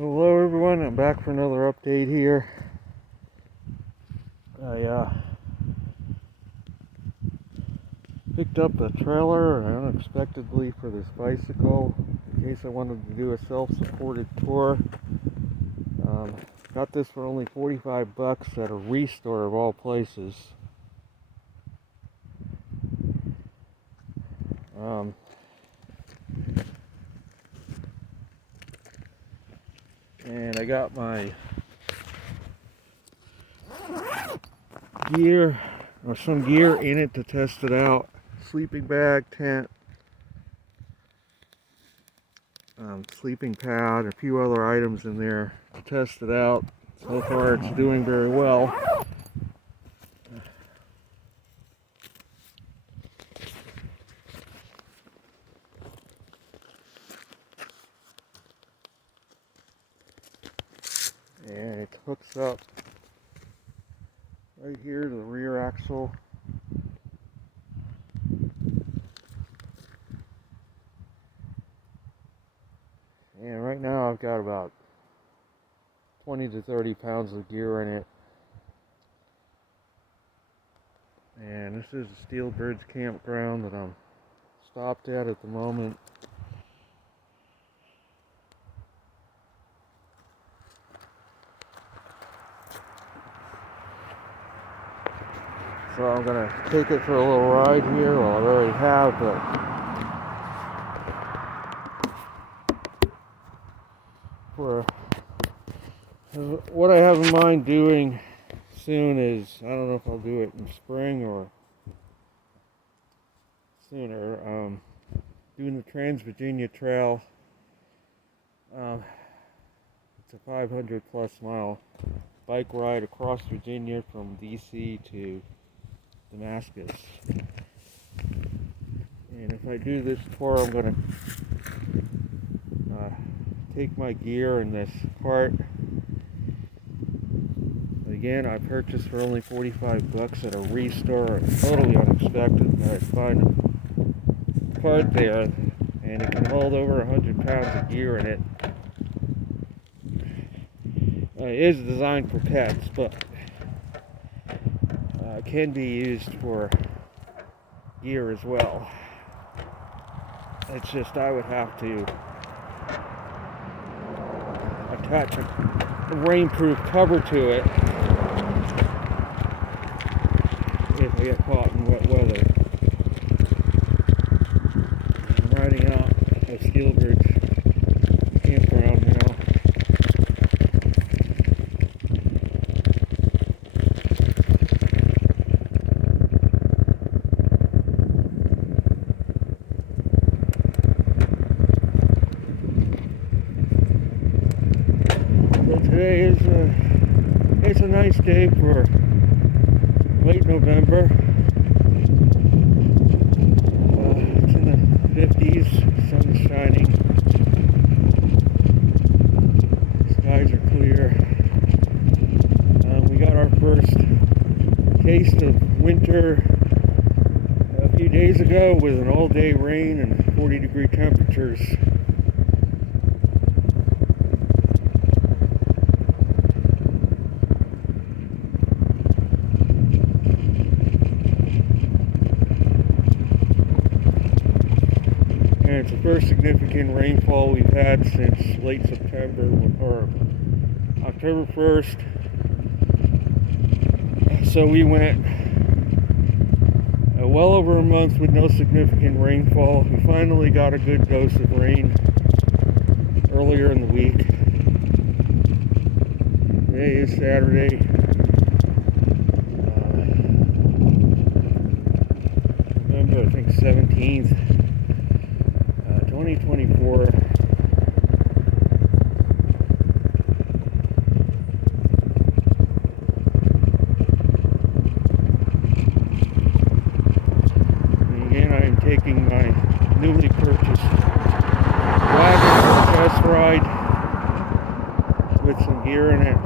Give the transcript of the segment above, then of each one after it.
Hello everyone, I'm back for another update here. I picked up a trailer unexpectedly for this bicycle in case I wanted to do a self-supported tour. Got this for only 45 bucks at a ReStore of all places. And I got my gear, or some gear in it to test it out. Sleeping bag, tent, sleeping pad, a few other items in there to test it out. So far it's doing very well. And it hooks up right here to the rear axle. And right now I've got about 20 to 30 pounds of gear in it. And this is the Steelbirds campground that I'm stopped at the moment. So I'm gonna take it for a little ride here. Well, I already have, but for what I have in mind doing soon is, I don't know if I'll do it in spring or sooner, doing the Trans-Virginia Trail. It's a 500 plus mile bike ride across Virginia from DC to Damascus. And if I do this tour, I'm going to take my gear in this cart. Again, I purchased for only 45 bucks at a ReStore. Totally unexpected that I'd find a cart there, and it can hold over 100 pounds of gear in it. It is designed for pets, but it can be used for gear as well. It's just I would have to attach a rainproof cover to it if I get caught in wet weather. I'm riding out at Steelbirds campground now. Today is it's a nice day for late November. It's in the 50s, sun is shining, skies are clear. We got our first taste of winter a few days ago with an all-day rain and 40-degree temperatures. And it's the first significant rainfall we've had since late September, or October 1st. So we went well over a month with no significant rainfall. We finally got a good dose of rain earlier in the week. Today is Saturday. November, I think 17th. 2024. And again, I am taking my newly purchased wagon for a test ride with some gear in it.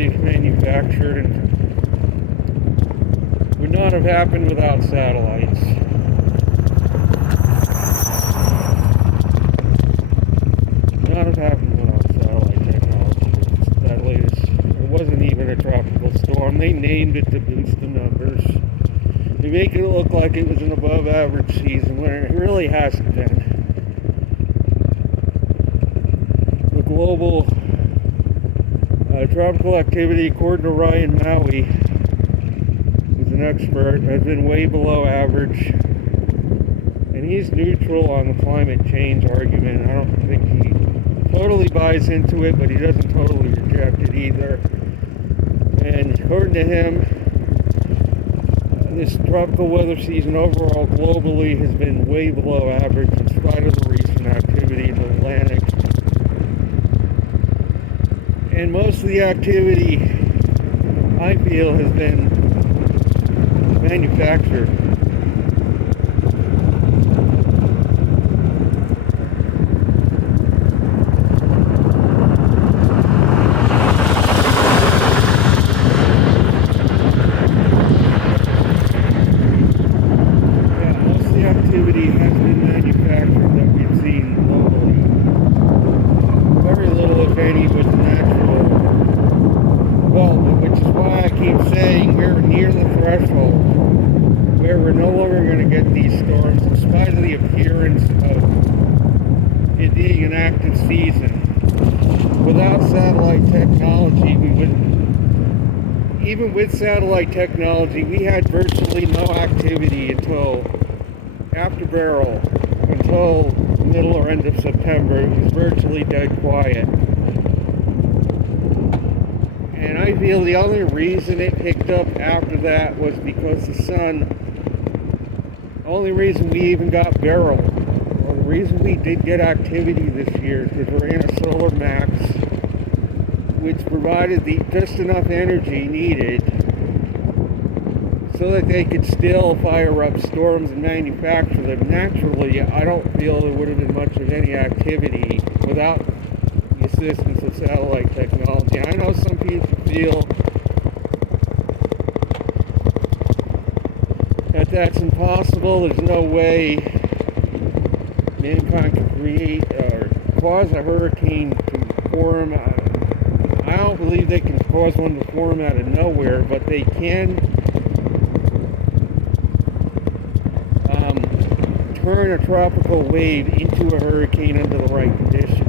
really manufactured and would not have happened without satellites. Not have happened without satellite technology. That latest, it wasn't even a tropical storm. They named it to boost the numbers. They make it look like it was an above average season when it really hasn't been. The global tropical activity, according to Ryan Maui, who's an expert, has been way below average. And he's neutral on the climate change argument. I don't think he totally buys into it, but he doesn't totally reject it either. And according to him, this tropical weather season overall globally has been way below average in spite of the recent activity in the Atlantic. And most of the activity, I feel, has been manufactured. Activity has been manufactured that we've seen locally. Very little, if any, was natural development, which is why I keep saying we're near the threshold where we're no longer going to get these storms in spite of the appearance of it being an active season. Without satellite technology, we wouldn't. Even with satellite technology, we had virtually no activity until after Beryl, until middle or end of September. It was virtually dead quiet. And I feel the only reason it picked up after that was because the sun, only reason we even got Beryl, or the reason we did get activity this year, is because we're in a solar max, which provided just enough energy needed so that they could still fire up storms and manufacture them. Naturally, I don't feel there would have been much of any activity without the assistance of satellite technology. I know some people feel that that's impossible. There's no way mankind can create or cause a hurricane to form. I don't believe they can cause one to form out of nowhere, but they can turn a tropical wave into a hurricane under the right conditions.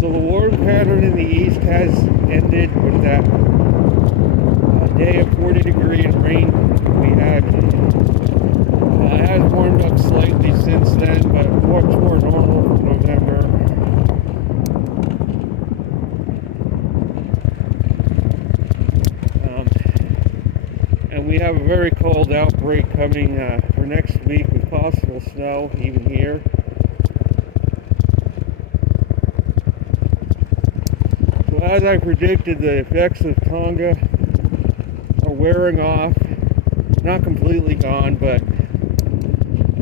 So the warm pattern in the east has ended with that day of 40 degree and rain we had. It has warmed up slightly since then, but much more normal for November. And we have a very cold outbreak coming for next week with possible snow even here. As I predicted, the effects of Tonga are wearing off. Not completely gone, but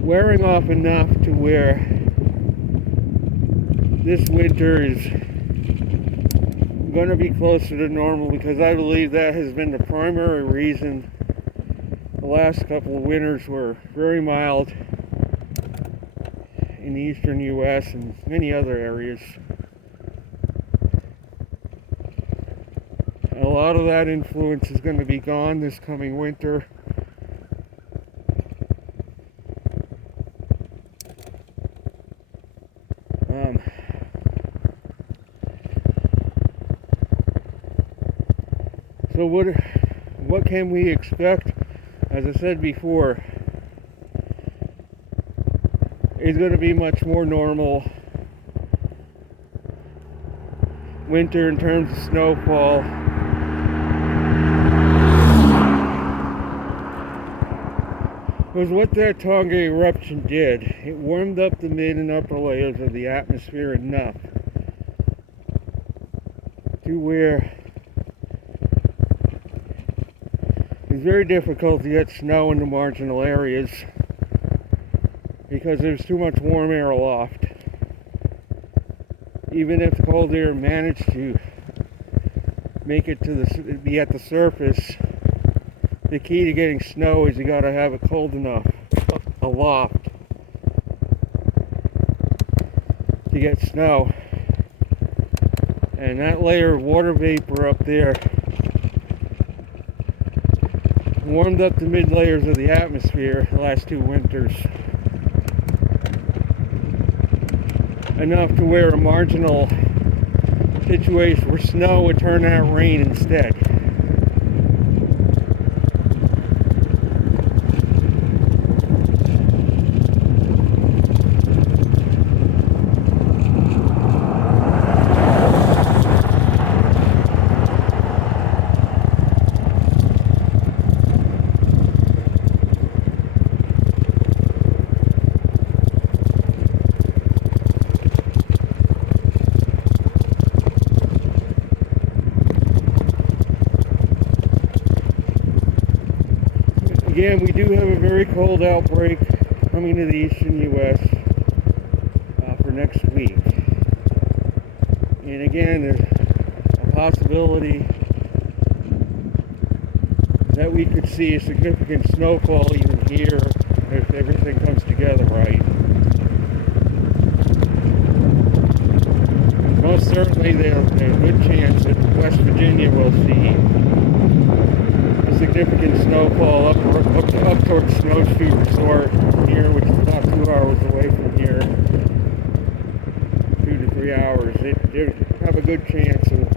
wearing off enough to where this winter is going to be closer to normal, because I believe that has been the primary reason the last couple of winters were very mild in the eastern U.S. and many other areas. A lot of that influence is going to be gone this coming winter. So what can we expect? As I said before, it's going to be much more normal winter in terms of snowfall. Was what that Tonga eruption did. It warmed up the mid and upper layers of the atmosphere enough to where it's very difficult to get snow in the marginal areas because there's too much warm air aloft. Even if the cold air managed to make it to be at the surface, the key to getting snow is you got to have it cold enough aloft to get snow. And that layer of water vapor up there warmed up the mid layers of the atmosphere the last 2 winters enough to where a marginal situation where snow would turn out rain instead. Again, we do have a very cold outbreak coming to the eastern U.S. For next week. And again, there's a possibility that we could see a significant snowfall even here if everything comes together right. Most certainly, there's a good chance that West Virginia will see significant snowfall up towards Snowshoe Resort here, which is about 2 hours away from here, 2 to 3 hours. They have a good chance of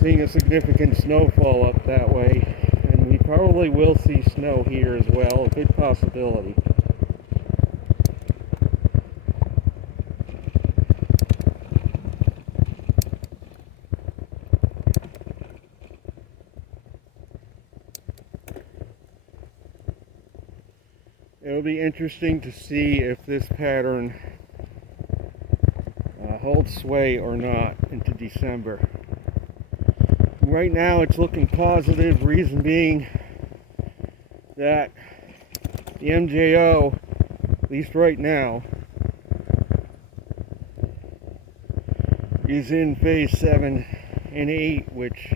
seeing a significant snowfall up that way, and we probably will see snow here as well, a good possibility. It'll be interesting to see if this pattern holds sway or not into December. Right now it's looking positive, reason being that the MJO, at least right now, is in phase 7 and 8, which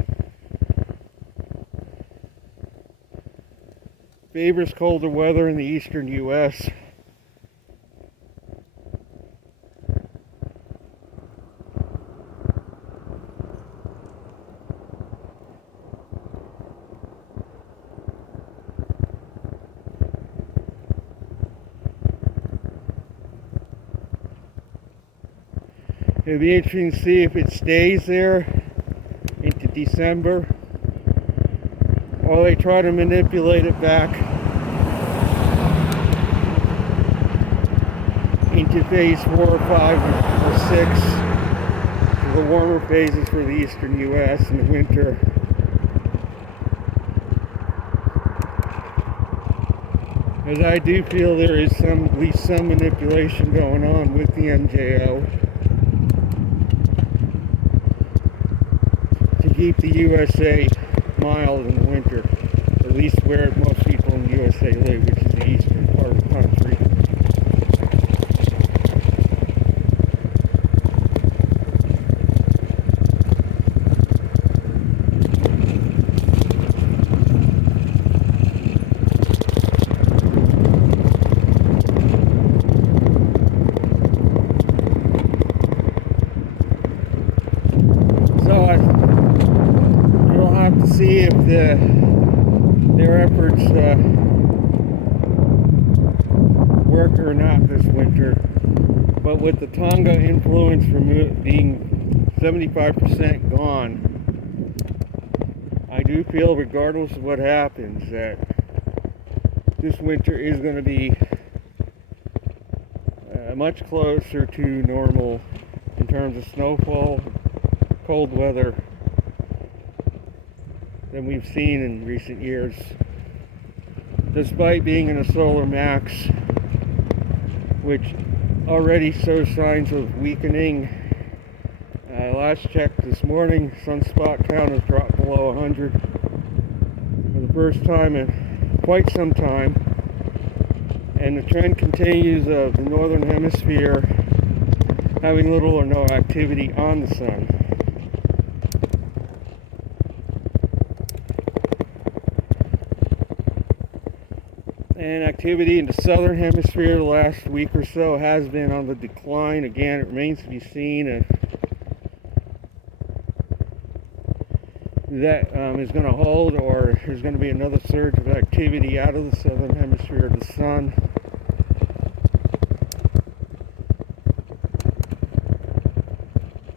favors colder weather in the eastern U.S. It'll be interesting to see if it stays there into December, or they try to manipulate it back into phase 4 or 5 or 6, the warmer phases for the eastern U.S. in the winter. As I do feel there is at least some manipulation going on with the MJO to keep the USA mild in the winter, at least where most people in the USA live, which is the eastern part of the country. We'll have to see if their efforts work or not this winter. But with the Tonga influence being 75% gone, I do feel, regardless of what happens, that this winter is going to be much closer to normal in terms of snowfall, cold weather than we've seen in recent years. Despite being in a solar max, which already shows signs of weakening. Last check this morning, sunspot count has dropped below 100 for the first time in quite some time. And the trend continues of the northern hemisphere having little or no activity on the sun. And activity in the southern hemisphere the last week or so has been on the decline. Again, it remains to be seen if that is going to hold, or there's going to be another surge of activity out of the southern hemisphere of the sun.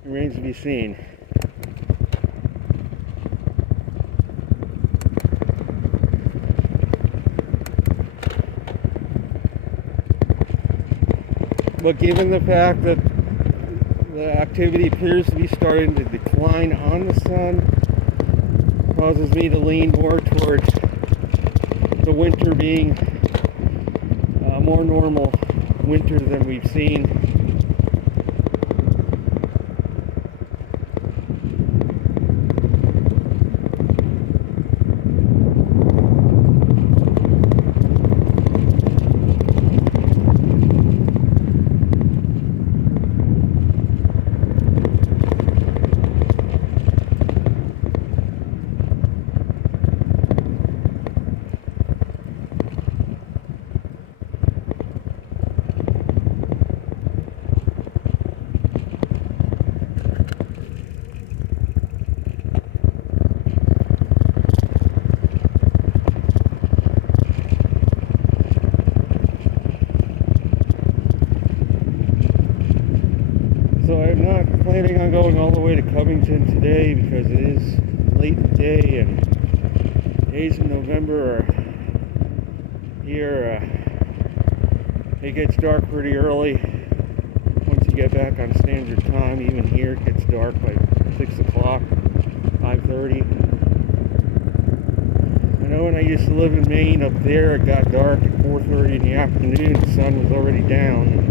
Remains to be seen. But given the fact that the activity appears to be starting to decline on the sun, causes me to lean more towards the winter being a more normal winter than we've seen. So I'm not planning on going all the way to Covington today because it is late in the day and days in November are here. It gets dark pretty early once you get back on standard time. Even here it gets dark by 6 o'clock, 5:30. I know when I used to live in Maine up there, it got dark at 4:30 in the afternoon. The sun was already down.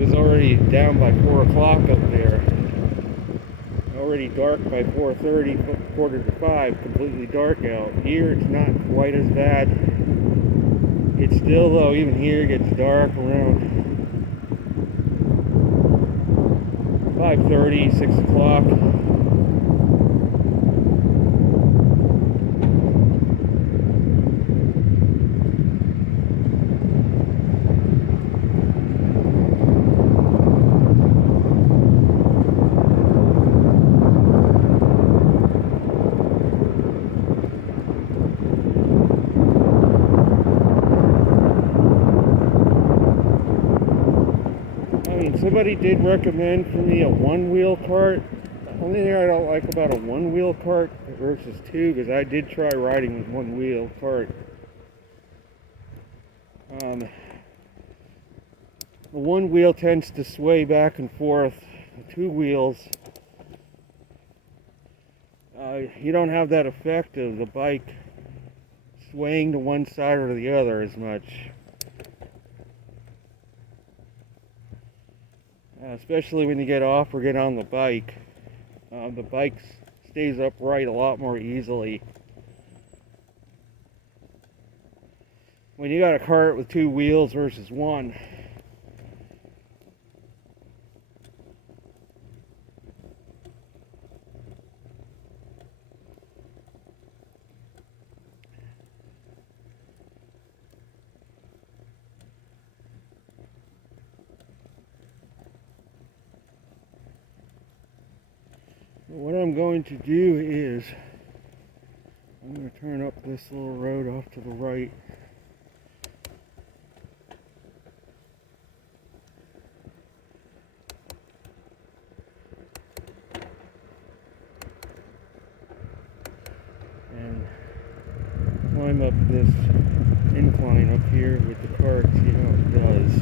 It was already down by 4 o'clock up there. Already dark by 4:30, quarter to 5, completely dark out. Here it's not quite as bad. It's still, though, even here it gets dark around 5:30, 6 o'clock. Somebody did recommend for me a one-wheel cart. The only thing I don't like about a one-wheel cart versus two, because I did try riding with one-wheel cart. The one wheel tends to sway back and forth. The two wheels, you don't have that effect of the bike swaying to one side or the other as much. Especially when you get off or get on the bike. The bike stays upright a lot more easily. When you got a cart with two wheels versus one, what I'm going to do is I'm going to turn up this little road off to the right. And climb up this incline up here with the cart, see how it does.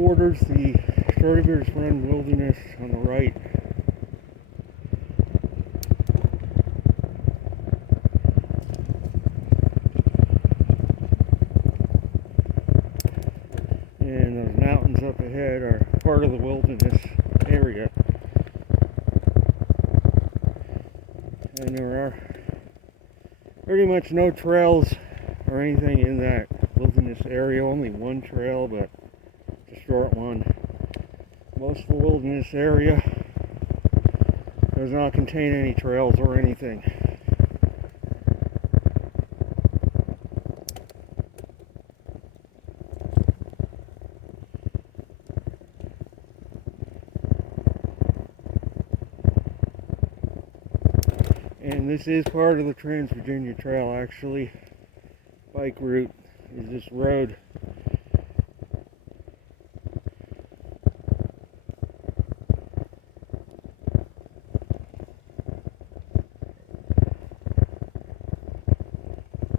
borders the Sturdivers Run Wilderness on the right. And those mountains up ahead are part of the wilderness area. And there are pretty much no trails or anything in that wilderness area. Only one trail, but it's a short one. Most of the wilderness area does not contain any trails or anything. And this is part of the Trans Virginia Trail, actually. Bike route is this road